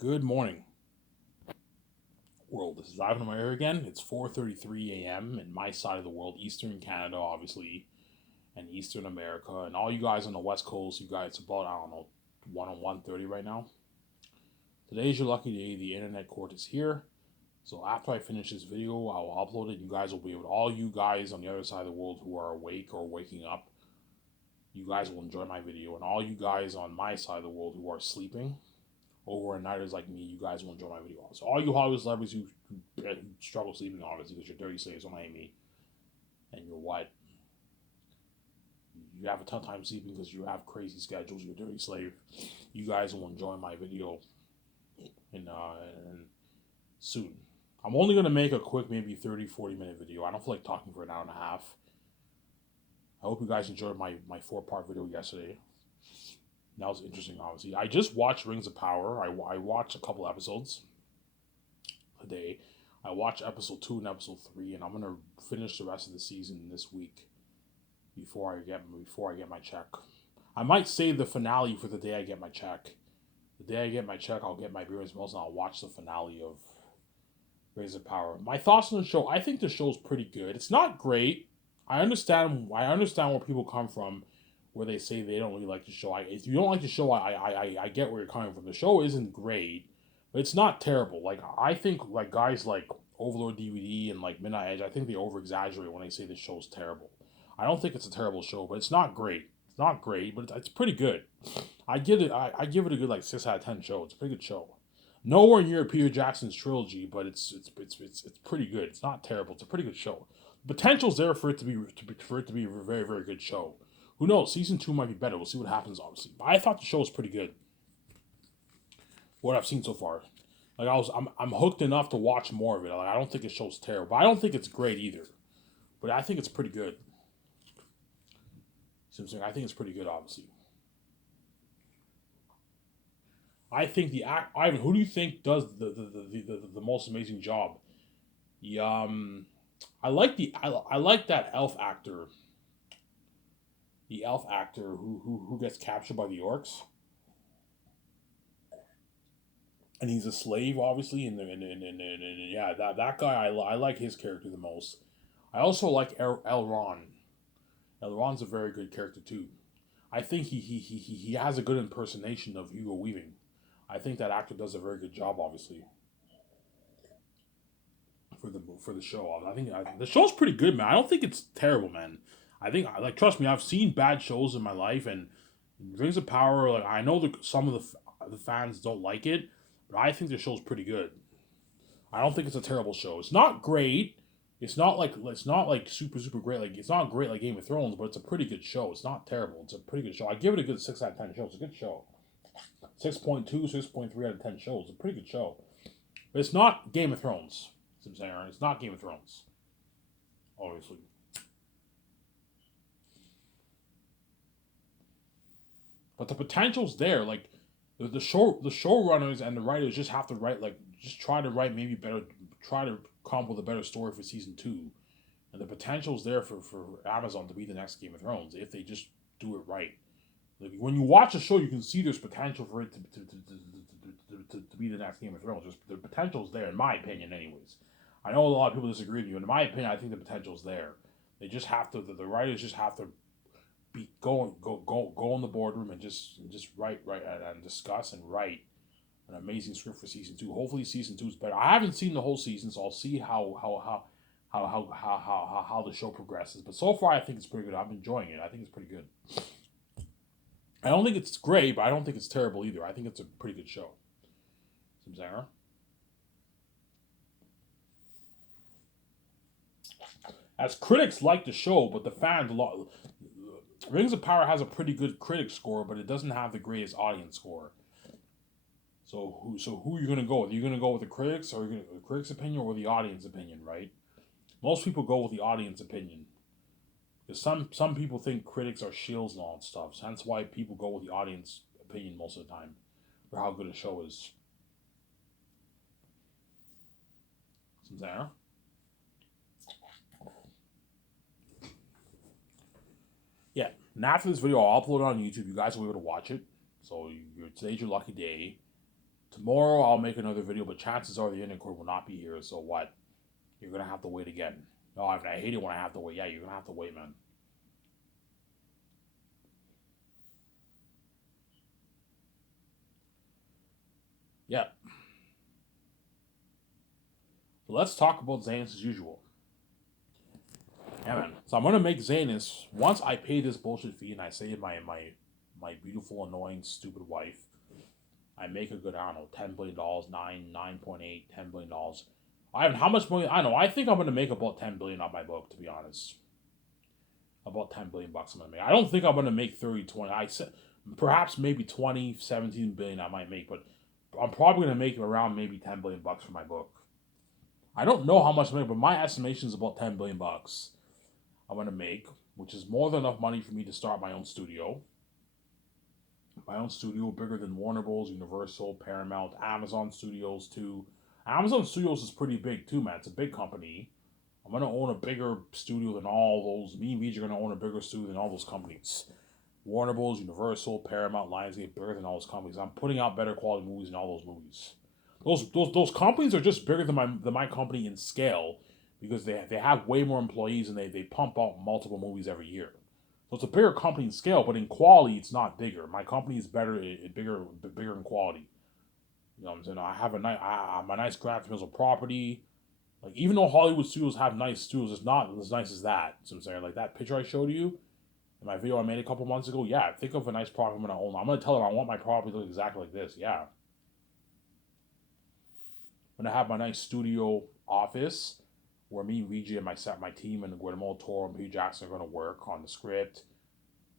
Good morning, world. This is Ivan in my ear again. It's 4:33 a.m. in my side of the world, Eastern Canada, obviously, and Eastern America, and all you guys on the West Coast. You guys about I don't know 1:30 right now. Today's your lucky day. The internet court is here. So after I finish this video, I will upload it. You guys will be able. All you guys on the other side of the world who are awake or waking up, you guys will enjoy my video, and all you guys on my side of the world who are sleeping over and nighters like me, you guys will enjoy my video. So all you Hollywood celebrities who struggle sleeping, obviously, because you're dirty slaves on Miami, and you're what? You have a tough time sleeping because you have crazy schedules. You're a dirty slave. You guys will enjoy my video in soon. I'm only going to make a quick, maybe 30, 40-minute video. I don't feel like talking for an hour and a half. I hope you guys enjoyed my four-part video yesterday. That was interesting, obviously. I just watched Rings of Power. I watched a couple episodes a day. I watched episode 2 and episode 3, and I'm gonna finish the rest of the season this week before I get my check. I might save the finale for the day I get my check. The day I get my check, I'll get my viewers most, and I'll watch the finale of Rings of Power. My thoughts on the show: I think the show's pretty good. It's not great. I understand where people come from, where they say they don't really like the show. If you don't like the show, I get where you're coming from. The show isn't great, but it's not terrible. Like I think like guys like Overlord DVD and like Midnight Edge, I think they over exaggerate when they say the show's terrible. I don't think it's a terrible show, but it's not great. It's not great, but it's pretty good. I give it a good like 6 out of 10 show. It's a pretty good show. Nowhere near Peter Jackson's trilogy, but it's pretty good. It's not terrible. It's a pretty good show. The potential's there for it to be a very, very good show. Who knows? Season 2 might be better. We'll see what happens, obviously. But I thought the show was pretty good. What I've seen so far, like I'm hooked enough to watch more of it. Like I don't think the show's terrible. I don't think it's great either, but I think it's pretty good. See what I'm saying? I think it's pretty good, obviously. I think the act. Ivan, who do you think does the most amazing job? The I like that elf actor. The elf actor who gets captured by the orcs, and he's a slave, obviously, and yeah, that guy I like his character the most. I also like Elron. Elron's a very good character too. I think he has a good impersonation of Hugo Weaving. I think that actor does a very good job, obviously, for the show. The show's pretty good, man. I don't think it's terrible, man. I think like trust me, I've seen bad shows in my life, and Rings of Power. Like I know some of the fans don't like it, but I think the show's pretty good. I don't think it's a terrible show. It's not great. It's not like super great. Like it's not great like Game of Thrones, but it's a pretty good show. It's not terrible. It's a pretty good show. I give it a good 6 out of 10 show. It's a good show. 6.2, 6.3 out of 10 shows. It's a pretty good show. But it's not Game of Thrones. I'm saying it's not Game of Thrones. Obviously. But the potential's there. Like the showrunners and the writers just have to write just try to write maybe better, try to come up with a better story for season 2, and the potential's there for Amazon to be the next Game of Thrones if they just do it right. Like when you watch a show, you can see there's potential for it to be the next Game of Thrones. The potential's there, in my opinion, anyways. I know a lot of people disagree with you, and in my opinion, I think the potential's there. They just have to. The writers just have to go in the boardroom and just write and discuss and write an amazing script for season 2. Hopefully, season 2 is better. I haven't seen the whole season, so I'll see how the show progresses. But so far, I think it's pretty good. I'm enjoying it. I think it's pretty good. I don't think it's great, but I don't think it's terrible either. I think it's a pretty good show. Zara. As critics like the show, but the fans, Rings of Power has a pretty good critic score, but it doesn't have the greatest audience score. So who are you gonna go with? Are you gonna go with the critics, or the critics' opinion, or the audience opinion? Right? Most people go with the audience opinion, because some people think critics are shills and all that stuff. So that's why people go with the audience opinion most of the time, for how good a show is. There. Yeah, and after this video, I'll upload it on YouTube. You guys will be able to watch it. So today's your lucky day. Tomorrow I'll make another video, but chances are the internet cord will not be here. So what? You're gonna have to wait again. No, I hate it when I have to wait. Yeah, you're gonna have to wait, man. Yeah. So let's talk about Zenith as usual. Yeah, man. So I'm gonna make Zenith once I pay this bullshit fee and I say to my beautiful, annoying, stupid wife, I make a good, I don't know, $10 billion, 9.8, $10 billion. How much money? I don't know. I think I'm gonna make about 10 billion on my book, to be honest. About 10 billion bucks I'm gonna make. I don't think I'm gonna make 30, 20. I said perhaps maybe 20, 17 billion I might make, but I'm probably gonna make around maybe 10 billion bucks for my book. I don't know how much money, but my estimation is about 10 billion bucks I'm gonna make, which is more than enough money for me to start my own studio. My own studio, bigger than Warner Bros., Universal, Paramount, Amazon Studios too. Amazon Studios is pretty big too, man. It's a big company. I'm gonna own a bigger studio than all those. Me and VJ are gonna own a bigger studio than all those companies. Warner Bros., Universal, Paramount, Lionsgate, bigger than all those companies. I'm putting out better quality movies than all those movies. Those companies are just bigger than my company in scale because they have way more employees and they pump out multiple movies every year. So it's a bigger company in scale, but in quality it's not bigger. My company is bigger in quality. You know what I'm saying? I have a nice graphic property. Like, even though Hollywood studios have nice studios, it's not as nice as that. So I'm saying, like that picture I showed you in my video I made a couple months ago. Yeah, think of a nice property I'm gonna own. I'm gonna tell them I want my property to look exactly like this. Yeah, I'm gonna have my nice studio office where me, VJ, and my team, and Guillermo Toro and P. Jackson are gonna work on the script.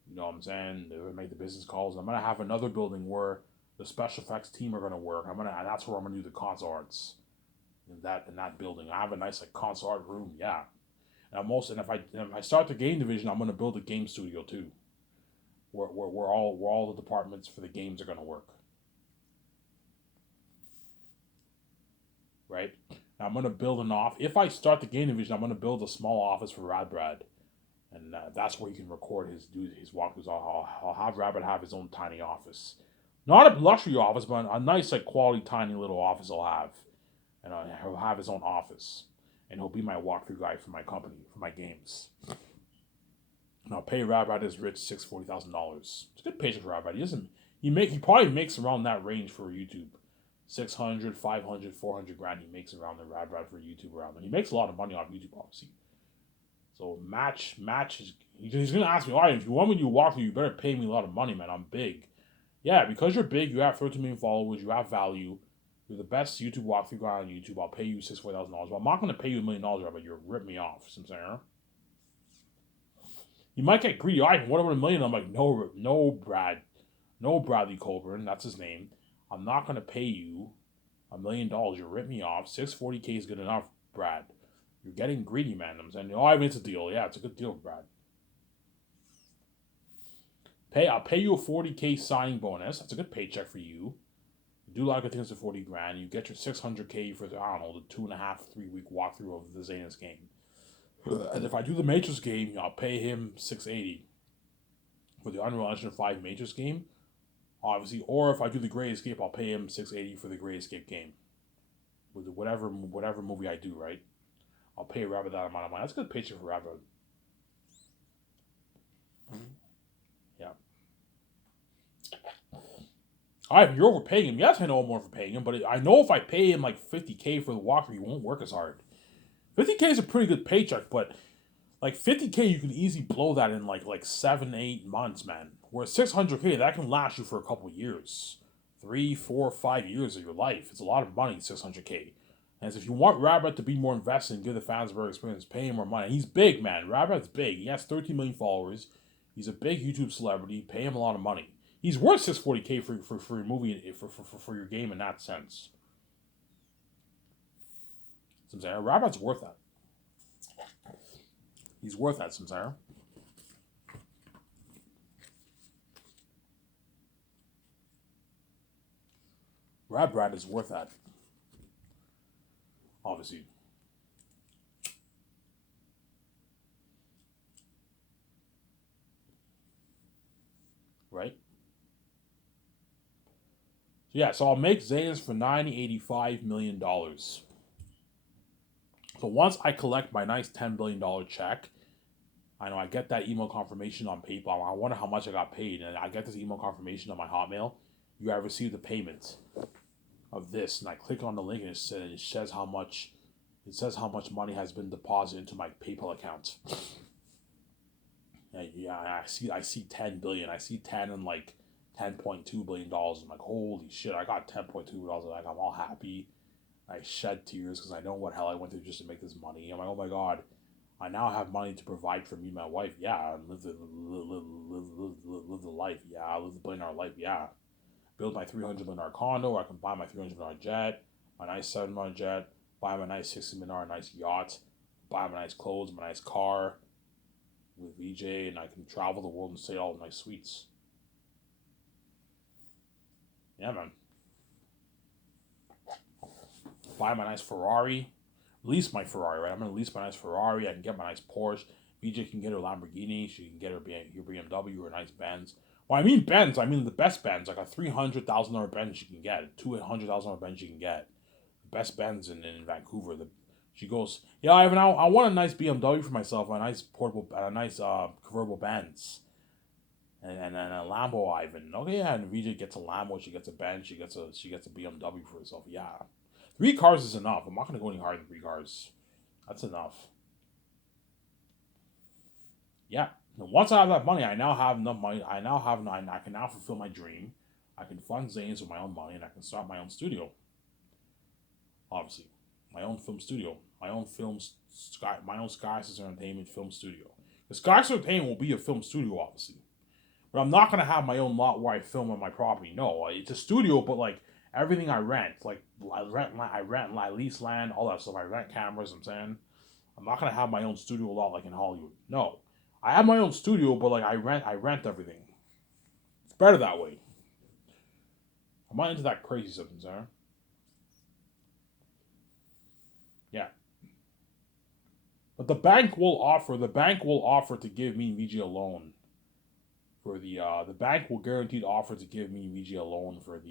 You know what I'm saying? They're gonna make the business calls. I'm gonna have another building where the special effects team are gonna work. That's where I'm gonna do the console arts. In that building, I have a nice like console art room. Yeah, and if I start the game division, I'm gonna build a game studio too, where all the departments for the games are gonna work. Right. Now I'm gonna build an off. If I start the game division, I'm gonna build a small office for Brad, and that's where he can record his walkthroughs. I'll have Rabbit have his own tiny office, not a luxury office, but a nice like quality tiny little office I'll have, and he'll have his own office, and he'll be my walkthrough guy for my company for my games. And I'll pay Rabbit his rich $640,000. It's a good paycheck for Rabbit. He probably makes around that range for YouTube. 600, 500, 400 grand he makes around the Rabbit for YouTube around there. He makes a lot of money off YouTube, obviously. So match is he's gonna ask me, all right, if you want me to walk through, you better pay me a lot of money, man. I'm big. Yeah, because you're big, you have 13 million followers, you have value, you're the best YouTube walkthrough guy on YouTube. I'll pay you $64,000. But I'm not gonna pay you $1 million, but you're rip me off. You know what I'm saying? You might get greedy. All right, what about $1 million? I'm like, no, Bradley Colburn, that's his name. I'm not gonna pay you $1 million. You rip me off. 640K is good enough, Brad. You're getting greedy, man. I'm saying, oh, I mean, it's a deal. Yeah, it's a good deal, Brad. I'll pay you a 40K signing bonus. That's a good paycheck for you. You do a lot of things for 40 grand. You get your 600K for the 2.5, 3 week walkthrough of the Zenith game. And if I do the Matrix game, I'll pay him 680 for the Unreal Engine 5 Matrix game, obviously. Or if I do the Great Escape, I'll pay him 680 for the Great Escape game. With whatever movie I do, right? I'll pay Rabbit that amount of money. That's a good paycheck for Rabbit. Yeah. Alright, you're overpaying him. Yes, I know I'm overpaying him, but I know if I pay him like 50K for the walkthrough, he won't work as hard. 50K is a pretty good paycheck, but like 50K, you can easily blow that in like 7-8 months, man. Whereas 600K, that can last you for a couple years. 3, 4, 5 years of your life. It's a lot of money, 600K. And if you want Rabbit to be more invested and give the fans a better experience, pay him more money. He's big, man. Rabbit's big. He has 13 million followers. He's a big YouTube celebrity. Pay him a lot of money. He's worth 640K for your movie, for your game in that sense. Samsara. Rabbit's worth that. He's worth that, Samsara. Rabbit is worth that. Obviously. Right? yeah, so I'll make Zenith for $85 million. So once I collect my nice $10 billion check, I know I get that email confirmation on PayPal. I wonder how much I got paid, and I get this email confirmation on my Hotmail. You have received the payment of this, and I click on the link, and it says how much. It says how much money has been deposited into my PayPal account. Yeah, I see 10 billion. I see 10 and like $10.2 billion. I'm like, holy shit! I got $10.2 billion. Like, I'm all happy. I shed tears because I know what hell I went through just to make this money. I'm like, oh my god, I now have money to provide for me and my wife. Yeah, and live the life. Yeah, live the billionaire life. Yeah, build my $300 million condo. I can buy my $300 million jet, my nice $7 million jet, buy my nice $60 million nice yacht, buy my nice clothes, my nice car with VJ, and I can travel the world and stay at all the nice suites. Yeah, man. Buy my nice Ferrari, lease my Ferrari, right? I'm gonna lease my nice Ferrari. I can get my nice Porsche. VJ can get her Lamborghini. She can get her BMW or a nice Benz. Well, I mean Benz. I mean the best Benz, like a $300,000 Benz you can get, $200,000 Benz you can get. The best Benz in Vancouver. She goes, yeah, I want a nice BMW for myself, a nice convertible Benz, and a Lambo, Ivan. Okay, yeah, and VJ gets a Lambo. She gets a Benz. She gets a BMW for herself. Yeah, 3 cars is enough. I'm not gonna go any higher than 3 cars. That's enough. Yeah. And once I have that money, I now have enough money. I can now fulfill my dream. I can fund Zane's with my own money, and I can start my own studio. Obviously, my own film studio, my own Sky Entertainment film studio. The Sky Entertainment will be a film studio, obviously, but I'm not gonna have my own lot where I film on my property. No, it's a studio, but like everything I rent, like I lease land, all that stuff. I rent cameras. I'm saying I'm not gonna have my own studio lot like in Hollywood. No, I have my own studio, but like I rent everything. It's better that way. I'm not into that crazy stuff, sir. Yeah, but the bank will offer to give me VG a loan for the bank will guaranteed offer to give me VG a loan for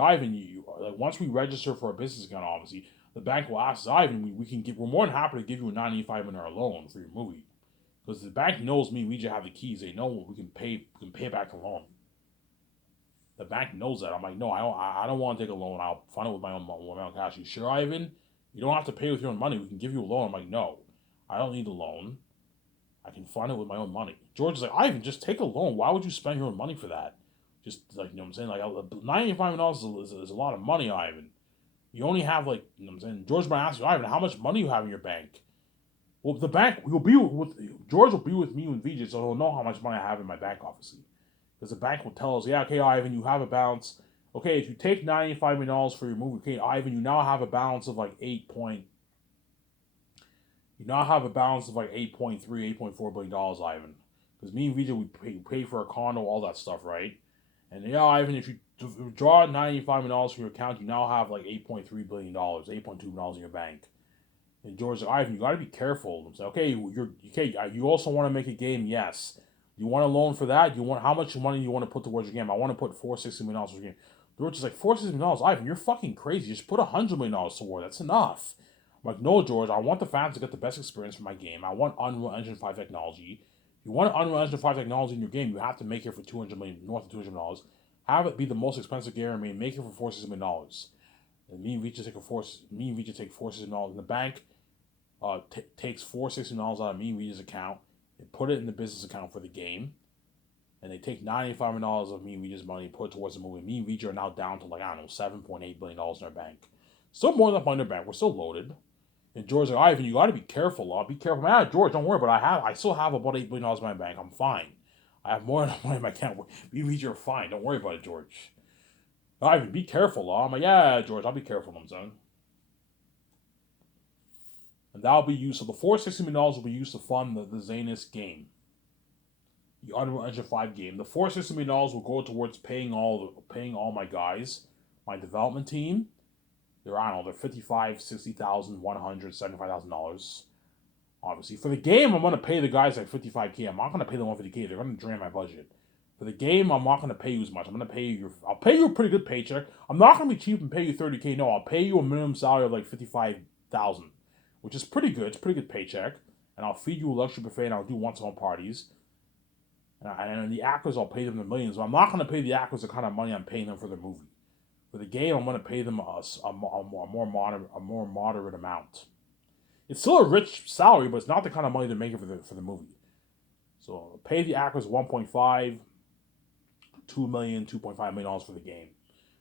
Ivan, like once we register for a business account, obviously the bank will ask us, Ivan, we're more than happy to give you a $95 million loan for your movie because the bank knows me. We just have the keys. They know we can pay back the loan. The bank knows that. I'm like, no, I don't want to take a loan. I'll fund it with my own cash. You sure, Ivan? You don't have to pay with your own money. We can give you a loan. I'm like, no, I don't need a loan. I can fund it with my own money. George is like, Ivan, just take a loan. Why would you spend your own money for that? Just like, you know what I'm saying? Like, $95 is a lot of money, Ivan. You only have like, you know what I'm saying? George might ask you, Ivan, how much money you have in your bank? Well, the bank will be with George will be with me and VJ, so he'll know how much money I have in my bank, obviously, because the bank will tell us, yeah, okay, Ivan, you have a balance. Okay, if you take $95 million for your movie, okay, Ivan, you now have a balance of like you now have a balance of like 8.3, $8.4 billion, Ivan. Because me and VJ, we pay for a condo, all that stuff, right? And yeah, Ivan, if you draw $95 million from your account, you now have like $8.3 billion, $8.2 in your bank. And George said, Ivan, you got to be careful. I'm saying, okay, You also want to make a game, yes. You want a loan for that? You want how much money you want to put towards your game? I want to put $460 million for your game. George is like, $460 million, Ivan, you're fucking crazy. Just put $100 million toward. That's enough. I'm like, no, George, I want the fans to get the best experience for my game. I want Unreal Engine 5 technology. If you want Unreal Engine 5 technology in your game, you have to make it for north of $200 million. Have it be the most expensive game I mean, make it for $460 million. And me and Vija take $460 in the bank. Takes $460 out of me and Vita's account and put it in the business account for the game. And they take $95 of me and Vita's money and put it towards the movie. Me and Vita are now down to like, I don't know, $7.8 billion in our bank. Still more than enough money in our bank. We're still loaded. And George's like, Ivan, you got to be careful. Be careful. Man, George, don't worry. But I still have about $8 billion in my bank. I'm fine. I have more than enough money in my account. Me and Vita are fine. Don't worry about it, George. Ivan, be careful. I'm like, yeah, George, I'll be careful, I'm son. And that'll be used. So the $460 million will be used to fund the Zenith game, the Unreal Engine 5 game. The $460 million will go towards paying all my guys, my development team. I don't know, they're $55,000, $60,000, $100,000, $75,000. Obviously, for the game, I'm gonna pay the guys like $55K. I'm not gonna pay them $150K. They're gonna drain my budget. For the game, I'm not going to pay you as much. I'll pay you a pretty good paycheck. I'm not going to be cheap and pay you $30K. No, I'll pay you a minimum salary of like $55,000, which is pretty good. It's a pretty good paycheck. And I'll feed you a luxury buffet and I'll do once-a-month parties. And the actors, I'll pay them the millions. But I'm not going to pay the actors the kind of money I'm paying them for the movie. For the game, I'm going to pay them a more moderate amount. It's still a rich salary, but it's not the kind of money they're making for the movie. So pay the actors 1.5, $2 million, $2.5 million for the game,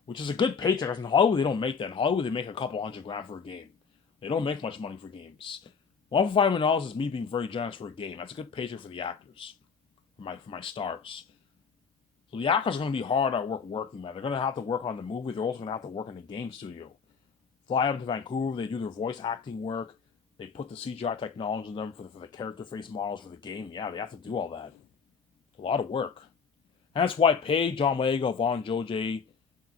which is a good paycheck. Because in Hollywood, they don't make that. In Hollywood, they make a couple $100,000 for a game. They don't make much money for games. $1.5 million is me being very generous for a game. That's a good paycheck for the actors, for my stars. So the actors are going to be hard at working, man. They're going to have to work on the movie. They're also going to have to work in the game studio. Fly up to Vancouver. They do their voice acting work. They put the CGI technology in them for the character face models for the game. Yeah, they have to do all that. It's a lot of work. And that's why pay John Boyega, Vaughn Joj,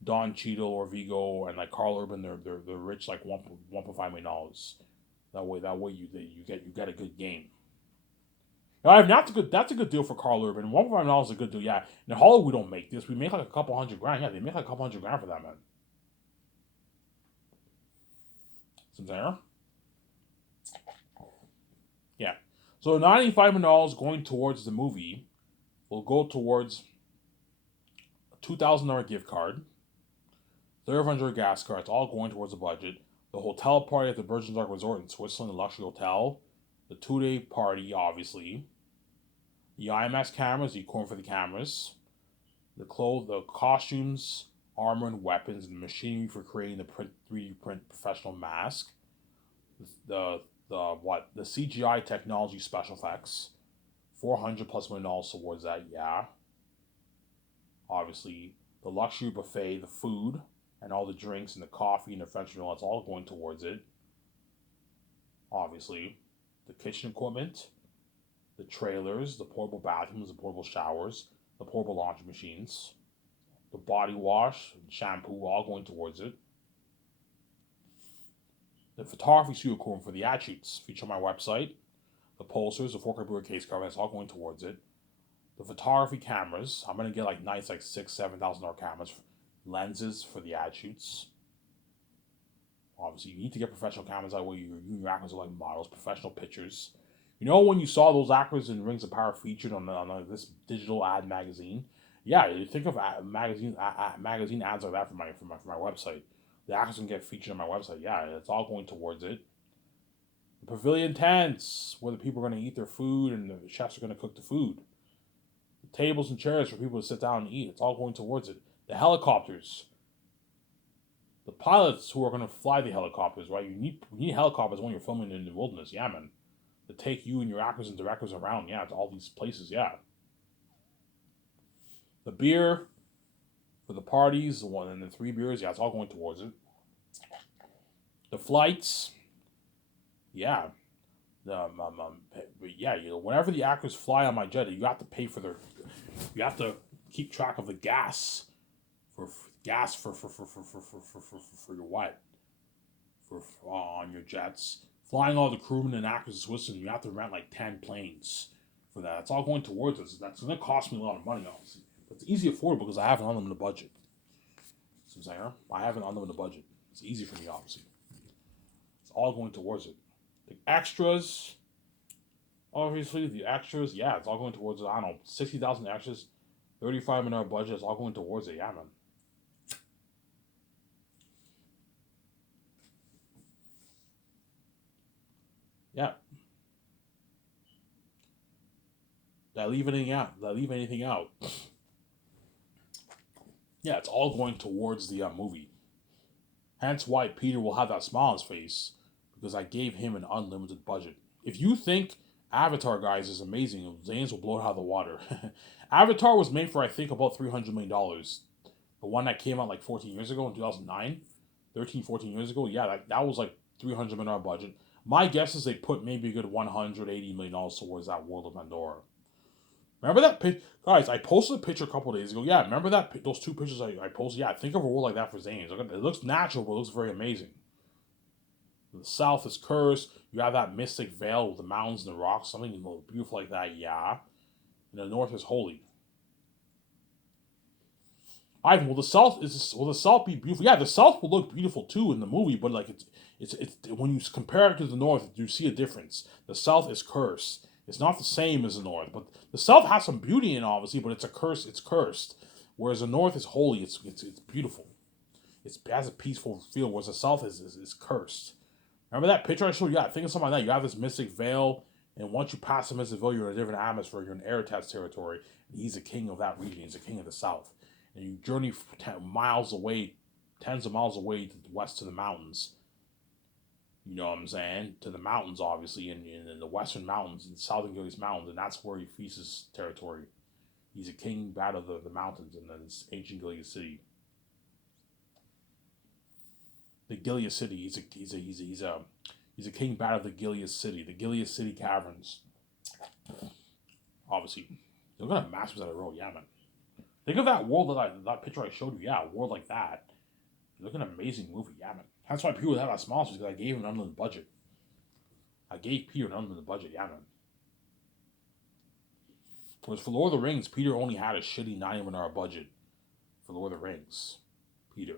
Don Cheadle, or Vigo, and like Carl Urban, they're rich like $1.5 million. That way you get a good game. Now, that's a good deal for Carl Urban. $1.5 million is a good deal. Yeah, in Hollywood we don't make this. We make like a couple $100,000. Yeah, they make like a couple $100,000 for that, man. Some there. Yeah. So $95 million going towards the movie will go towards a $2,000 gift card, $300 gas card. It's all going towards the budget. The hotel party at the Bergenzark Resort in Switzerland, the luxury hotel. The 2-day party, obviously. The IMAX cameras, the equipment for the cameras. The costumes, armor and weapons, and the machinery for creating the 3D print professional mask. The CGI technology special effects. $400+ million towards that, yeah. Obviously, the luxury buffet, the food, and all the drinks and the coffee and the French vanilla, it's all going towards it. Obviously, the kitchen equipment, the trailers, the portable bathrooms, the portable showers, the portable laundry machines, the body wash and shampoo, all going towards it. The photography studio equipment for the ad shoots feature on my website. The posters, the 4K Blu-ray case cover, that's all going towards it. The photography cameras, I'm going to get like nice like $6,000-$7,000 cameras, lenses for the ad shoots. Obviously, you need to get professional cameras. That way, you and your actors are like models, professional pictures. You know when you saw those actors in Rings of Power featured on this digital ad magazine? Yeah, you think of magazine ads like that for my website. The actors can get featured on my website. Yeah, it's all going towards it. The pavilion tents, where the people are going to eat their food and the chefs are going to cook the food. The tables and chairs for people to sit down and eat. It's all going towards it. The helicopters. The pilots who are going to fly the helicopters, right? You need helicopters when you're filming in the wilderness. Yeah, man. To take you and your actors and directors around. Yeah, to all these places. Yeah. The beer for the parties, the 1 and the 3 beers. Yeah, it's all going towards it. The flights. Yeah. Whenever the actors fly on my jet, you have to pay for you have to keep track of the gas for your what? For on your jets. Flying all the crewmen and actors in Switzerland, you have to rent like 10 planes for that. It's all going towards us. That's going to cost me a lot of money, obviously. But it's easy affordable because I have an unlimited budget. See what I'm saying? I have an unlimited budget. It's easy for me, obviously. It's all going towards it. The extras, obviously, yeah, it's all going towards it. I don't know, 60,000 extras, $35 million budget, it's all going towards it. Yeah, man. Yeah. Did I leave anything out? Yeah, it's all going towards the movie. Hence why Peter will have that smile on his face, because I gave him an unlimited budget. If you think Avatar, guys, is amazing, Zenith will blow it out of the water. Avatar was made for, I think, about $300 million. The one that came out like 14 years ago in 2009, 13, 14 years ago, yeah, that was like $300 million budget. My guess is they put maybe a good $180 million towards that World of Pandora. Remember that picture? Guys, I posted a picture a couple days ago. Yeah, remember those 2 pictures I posted? Yeah, think of a world like that for Zanes. It looks natural, but it looks very amazing. The south is cursed. You have that mystic veil with the mountains and the rocks, something beautiful like that, yeah. And the north is holy. Ivan, will the South be beautiful? Yeah, the South will look beautiful too in the movie, but like it's when you compare it to the North, you see a difference. The South is cursed. It's not the same as the North, but the South has some beauty in it, obviously, but it's a curse. It's cursed. Whereas the North is holy. It's beautiful. It has a peaceful feel. Whereas the South is cursed. Remember that picture I showed you? Yeah, think of something like that. You have this mystic veil, and once you pass the mystic veil, you're in a different atmosphere. You're in Eretaz territory. And he's the king of that region. He's the king of the South. And you journey miles away, tens of miles away to the west to the mountains. You know what I'm saying? To the mountains, obviously, in the western mountains, in the southern Gilead Mountains, and that's where he feasts his territory. He's a king bat of the mountains in this ancient Gilead city. The Gilead city. He's a king bat of the Gilead city. The Gilead city caverns. Obviously, look at the masters that I wrote. Yeah, man. Think of that world that picture I showed you. Yeah, a world like that. Look at an amazing movie. Yeah, man. That's why people have that smiles because I gave him an unlimited budget. I gave Peter an unlimited budget. Yeah, man. Whereas for Lord of the Rings, Peter only had a shitty $90 million budget for Lord of the Rings. Peter.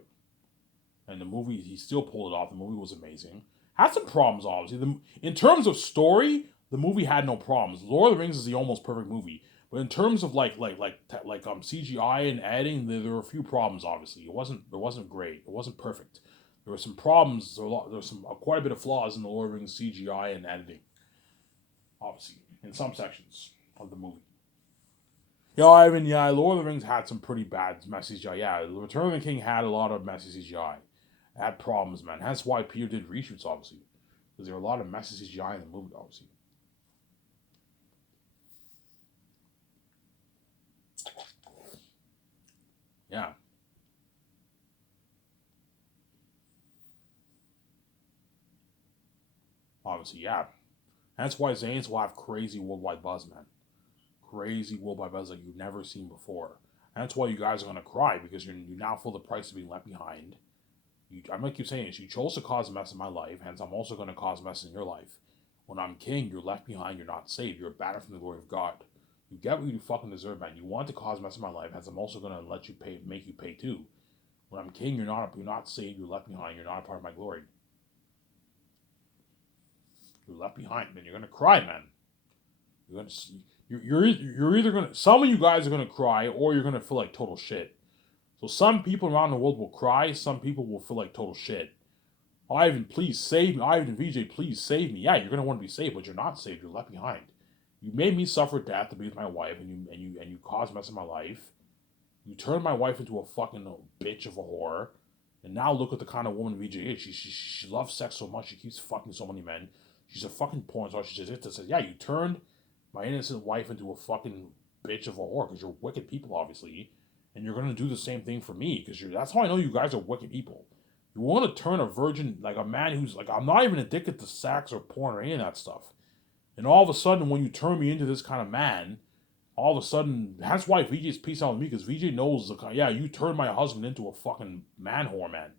And the movie, he still pulled it off. The movie was amazing. Had some problems, obviously. In terms of story, the movie had no problems. Lord of the Rings is the almost perfect movie. But in terms of CGI and editing, there were a few problems. Obviously, it wasn't great. It wasn't perfect. There were some problems. There was quite a bit of flaws in the Lord of the Rings CGI and editing. Obviously, in some sections of the movie. Ivan. Yeah, Lord of the Rings had some pretty bad messy CGI. Yeah, Return of the King had a lot of messy CGI. It had problems, man. That's why Peter did reshoots, obviously, because there were a lot of messy CGI in the movie, obviously. Yeah. Obviously, yeah. That's why Zenith will have crazy worldwide buzz, man. Crazy worldwide buzz like you've never seen before. And that's why you guys are gonna cry because you now feel the price of being left behind. I'm gonna keep saying this. You chose to cause a mess in my life, hence I'm also gonna cause a mess in your life. When I'm king, you're left behind. You're not saved. You're abandoned from the glory of God. You get what you fucking deserve, man. You want to cause a mess in my life, hence I'm also gonna make you pay too. When I'm king, you're not saved. You're left behind. You're not a part of my glory. You're left behind, man. You're gonna cry, man. You're either gonna some of you guys are gonna cry or you're gonna feel like total shit. So some people around the world will cry. Some people will feel like total shit. Ivan, please save me. Ivan and VJ, please save me. Yeah, you're gonna want to be saved, but you're not saved. You're left behind. You made me suffer death to be with my wife, and you caused mess in my life. You turned my wife into a fucking bitch of a whore. And now look at the kind of woman VJ is. She loves sex so much. She keeps fucking so many men. She's a fucking porn star. She says, yeah, you turned my innocent wife into a fucking bitch of a whore because you're wicked people, obviously. And you're going to do the same thing for me because that's how I know you guys are wicked people. You want to turn a virgin, like a man who's like, I'm not even addicted to sex or porn or any of that stuff. And all of a sudden, when you turn me into this kind of man, all of a sudden, that's why VJ's peace out with me, because VJ knows, yeah, you turned my husband into a fucking man whore, man.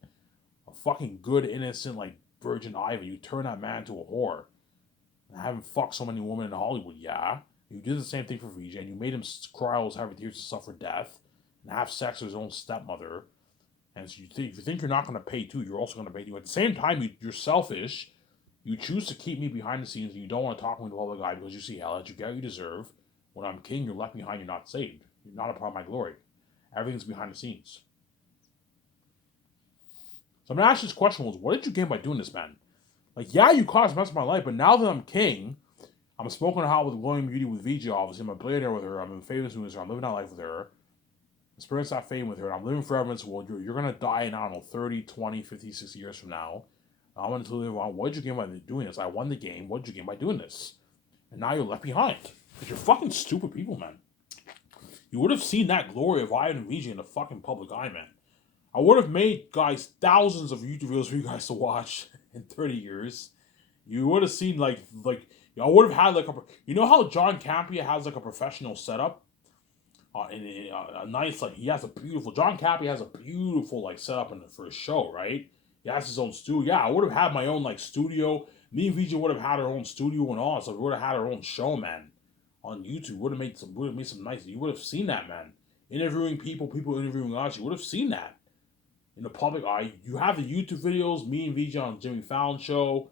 A fucking good, innocent, like, virgin Ivy. You turn that man to a whore. And I haven't fucked so many women in Hollywood, yeah. You did the same thing for VJ, and you made him cry all his heavy tears to suffer death, and have sex with his own stepmother. And so if you think you're not going to pay too, you're also going to pay too. At the same time, you're selfish. You choose to keep me behind the scenes, and you don't want to talk to me to the public eye because you see hell that you get what you deserve. When I'm king, you're left behind, you're not saved. You're not a part of my glory. Everything's behind the scenes. So I'm going to ask you this question, what did you gain by doing this, man? Like, yeah, you caused mess of my life, but now that I'm king, I'm smoking a hot with glowing beauty with VJ, obviously. I'm a billionaire with her. I'm a famous with her. I'm living that life with her. Experience that fame with her. I'm living forever in this world. You're going to die in, I don't know, 30, 20, 50, 60 years from now. I'm going to live on. What did you gain by doing this? I won the game. What did you gain by doing this? And now you're left behind. Because you're fucking stupid people, man. You would have seen that glory of Ivan and VJ in the fucking public eye, man. I would have made, guys, thousands of YouTube videos for you guys to watch in 30 years. You would have seen, I would have had, you know how John Campia has, a professional setup? A nice, John Campia has a beautiful, setup for his show, right? He has his own studio. Yeah, I would have had my own, studio. Me and VJ would have had our own studio and all, so we would have had our own show, man. On YouTube, would have made some nice. You would have seen that, man. interviewing people interviewing us. You would have seen that in the public eye. You have the YouTube videos, me and VJ on Jimmy Fallon show,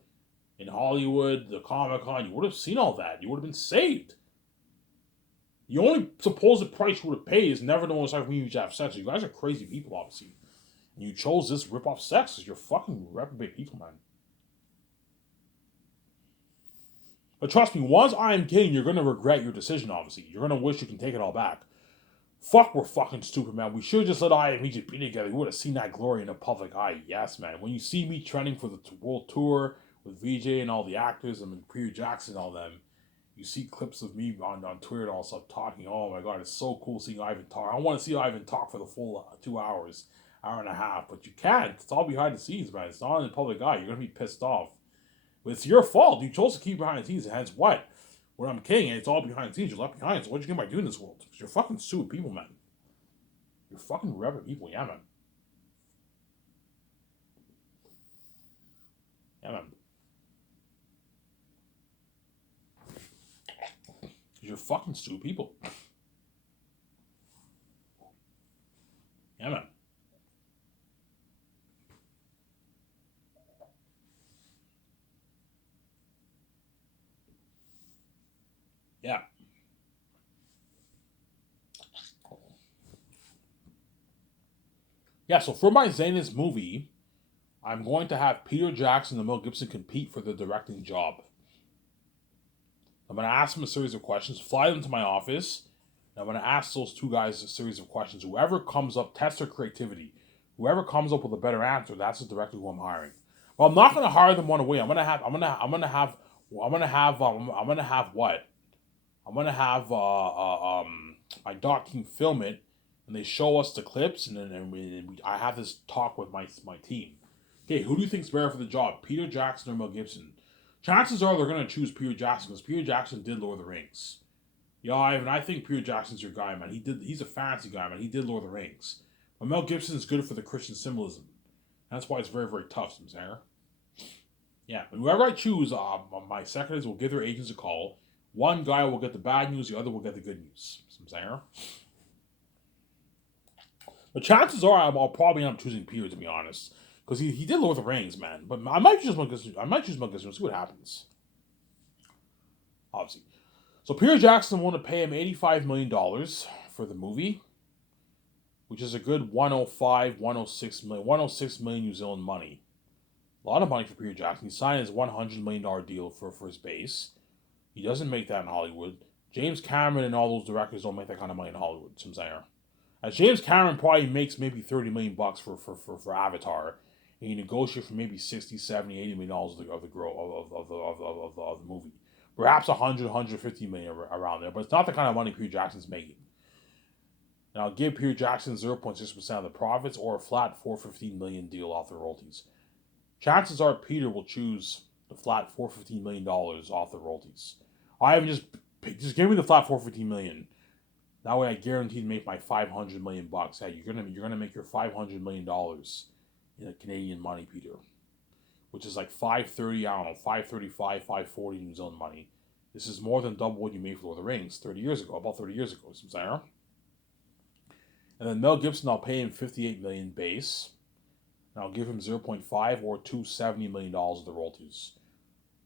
in Hollywood, the Comic-Con. You would have seen all that. You would have been saved. The only supposed price you would have paid is never knowing it's like when you have sex. You guys are crazy people, obviously. And you chose this rip-off sex because you're fucking reprobate people, man. But trust me, once I am king, you're going to regret your decision, obviously. You're going to wish you can take it all back. Fuck, we're fucking stupid, man. We should have just let I and VJ be together. We would have seen that glory in the public eye. Yes, man. When you see me trending for the world tour with VJ and all the actors and Peter Jackson and all them, you see clips of me on Twitter and all stuff talking. Oh my god, it's so cool seeing Ivan talk. I want to see Ivan talk for the full 2 hours, hour and a half. But you can't. It's all behind the scenes, man. It's not in the public eye. You're going to be pissed off. But it's your fault. You chose to keep behind the scenes. And hence what? When I'm king and it's all behind the scenes, you're left behind. So what'd you get by doing this world? You're fucking stupid people, man. You're fucking reverent people. Yeah, man. Yeah, man. You're fucking stupid people. Yeah, man. Yeah. Yeah, so for my Zenith movie, I'm going to have Peter Jackson and Mel Gibson compete for the directing job. I'm going to ask them a series of questions, fly them to my office, and I'm going to ask those two guys a series of questions. Whoever comes up, test their creativity. Whoever comes up with a better answer, that's the director who I'm hiring. Well, I'm not going to hire them one away. I'm going to have my doc team film it, and they show us the clips, and then I have this talk with my team. Okay, who do you think's better for the job, Peter Jackson or Mel Gibson? Chances are they're going to choose Peter Jackson because Peter Jackson did Lord of the Rings. Yeah, Ivan, I think Peter Jackson's your guy, man. He's a fancy guy, man. He did Lord of the Rings. But Mel Gibson is good for the Christian symbolism. That's why it's very, very tough, Sarah. Yeah, and whoever I choose, my secretaries will give their agents a call. One guy will get the bad news, the other will get the good news. Sarah. But chances are I'll probably end up choosing Peter, to be honest. Because he did Lord of the Rings, man. But I might choose Mel Gibson. And see what happens. Obviously. So Peter Jackson wanted to pay him $85 million for the movie, which is a good 106 million New Zealand money. A lot of money for Peter Jackson. He signed his $100 million deal for his base. He doesn't make that in Hollywood. James Cameron and all those directors don't make that kind of money in Hollywood. As James Cameron probably makes maybe $30 million for Avatar. And you negotiate for maybe $60, $70, $80 million of the movie. Perhaps 100, 150 million around there, but it's not the kind of money Peter Jackson's making. And I'll give Peter Jackson 0.6% of the profits or a flat $415 million deal off the royalties. Chances are Peter will choose the flat $415 million off the royalties. I have just give me the flat $415 million. That way I guarantee to make my $500 million. Hey, you're gonna make your $500 million in Canadian money, Peter, which is like 530, I don't know, 535, 540 New Zealand money. This is more than double what you made for Lord of the Rings about 30 years ago, Sarah. And then Mel Gibson, I'll pay him $58 million base, and I'll give him 0.5 or $270 million of the royalties.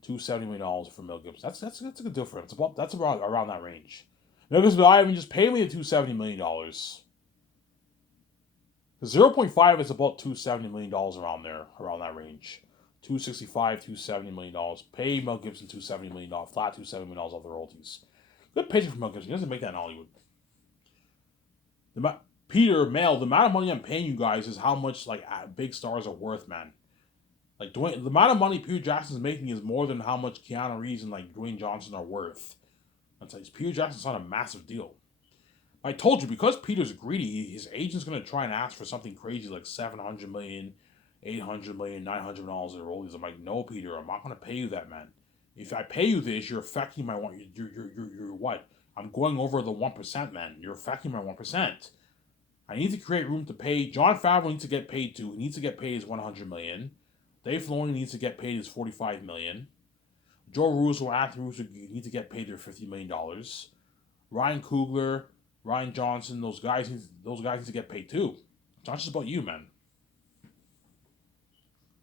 $270 million for Mel Gibson. That's a good deal for him. That's about around that range. Mel Gibson, I mean, just pay me the $270 million. 0.5 is about $270 million around that range. $265, $270 million. Pay Mel Gibson $270 million, flat $270 million off the royalties. Good paycheck for Mel Gibson. He doesn't make that in Hollywood. Peter, Mel, the amount of money I'm paying you guys is how much like big stars are worth, man. Like the amount of money Peter Jackson's making is more than how much Keanu Reeves and like Dwayne Johnson are worth. That's like Peter Jackson's not a massive deal. I told you, because Peter's greedy, his agent's going to try and ask for something crazy like $700 million, $800 million, $900 million in royalties. I'm like, no, Peter, I'm not going to pay you that, man. If I pay you this, you're affecting my one. You're what? I'm going over the 1%, man. You're affecting my 1%. I need to create room to pay. Jon Favreau needs to get paid too. He needs to get paid his $100 million. Dave Filoni needs to get paid his $45 million. Joe Russo and Anthony Russo need to get paid their $50 million. Ryan Coogler, Ryan Johnson, those guys need to get paid too. It's not just about you, man.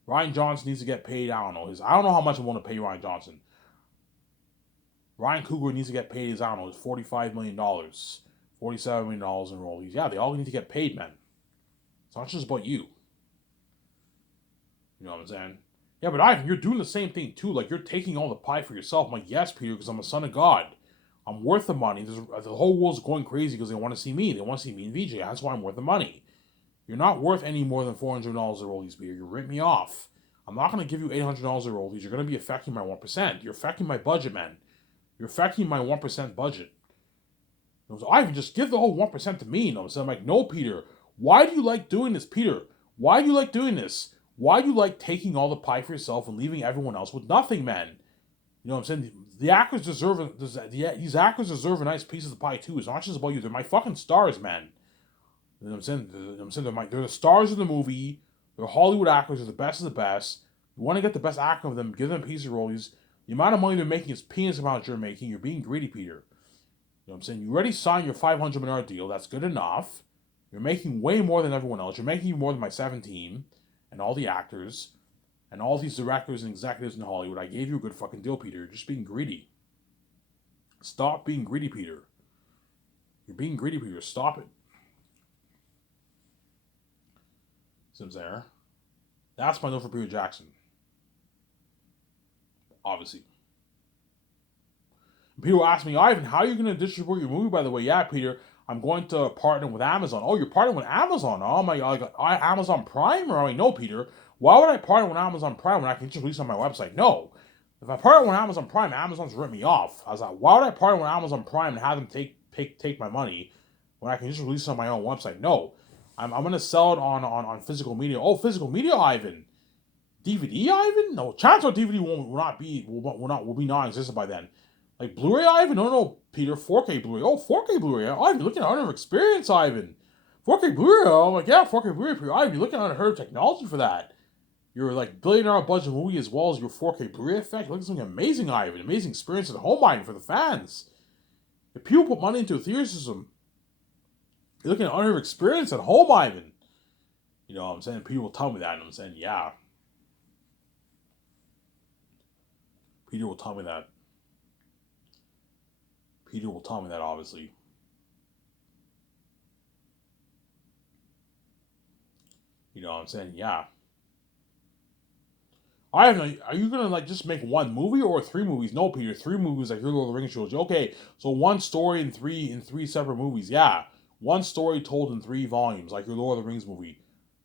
Ryan Johnson needs to get paid. I don't know how much I want to pay Ryan Johnson. Ryan Coogler needs to get paid his, his $45 million, $47 million in rollies. Yeah, they all need to get paid, man. It's not just about you. You know what I'm saying? Yeah, but Ivan, you're doing the same thing too. Like, you're taking all the pie for yourself. I'm like, yes, Peter, because I'm a son of God. I'm worth the money. The whole world's going crazy because they want to see me. They want to see me and VJ. That's why I'm worth the money. You're not worth any more than $400 a rollies, Peter. You rip me off. I'm not going to give you $800 a rollies. You're going to be affecting my 1%. You're affecting my budget, man. You're affecting my 1% budget. So Ivan, just give the whole 1% to me. You know what I'm saying? I'm like, no, Peter. Why do you like doing this, Peter? Why do you like doing this? Why do you like taking all the pie for yourself and leaving everyone else with nothing, man? You know what I'm saying? The actors deserve these actors deserve a nice piece of the pie too. It's not just about you. They're my fucking stars, man. You know what I'm saying? They're the stars of the movie. They're Hollywood actors. They're the best of the best. You want to get the best actor of them, give them a piece of rollies. The amount of money they're making is peanuts amount you're making. You're being greedy, Peter. You know what I'm saying? You already signed your $500 million deal. That's good enough. You're making way more than everyone else. You're making more than my 17 and all the actors and all these directors and executives in Hollywood. I gave you a good fucking deal, Peter. You're just being greedy. Stop being greedy, Peter. You're being greedy, Peter. Stop it. Sims there. That's my note for Peter Jackson. Obviously. People ask me, Ivan, how are you going to distribute your movie, by the way? Yeah, Peter, I'm going to partner with Amazon. Oh, you're partnering with Amazon? Oh, my God. Amazon Prime? Or, no, Peter. Why would I partner with Amazon Prime when I can just release it on my website? No. If I partner with Amazon Prime, Amazon's ripped me off. I was like, why would I partner with Amazon Prime and have them take my money when I can just release it on my own website? No. I'm going to sell it on physical media. Oh, physical media, Ivan. DVD, Ivan? No, chances are DVD will be non-existent by then. Like Blu-ray, Ivan? No, Peter. 4K Blu-ray. Oh, 4K Blu-ray. Ivan, you're looking at unheard of experience, Ivan. 4K Blu-ray. I'm like, yeah, 4K Blu-ray, Peter. Ivan, you're looking at unheard of technology for that. You're like $1 billion budget movie as well as your 4K Blu-ray effect. You're looking at something amazing, Ivan. Amazing experience at home, Ivan, for the fans. If people put money into a theater system, you're looking at unheard of experience at home, Ivan. You know what I'm saying? People will tell me that, and I'm saying, yeah. Peter will tell me that. Peter will tell me that, obviously. You know what I'm saying? Yeah. I have no. Are you gonna like just make one movie or 3 movies? No, Peter. 3 movies like your Lord of the Rings trilogy. Okay, so one story in three separate movies. Yeah, one story told in 3 volumes, like your Lord of the Rings movie.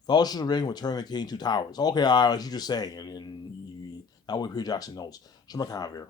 Fellowship of the Ring, Return of the King, Two Towers. Okay, I was just saying, and that way Peter Jackson knows. Show my kind of here.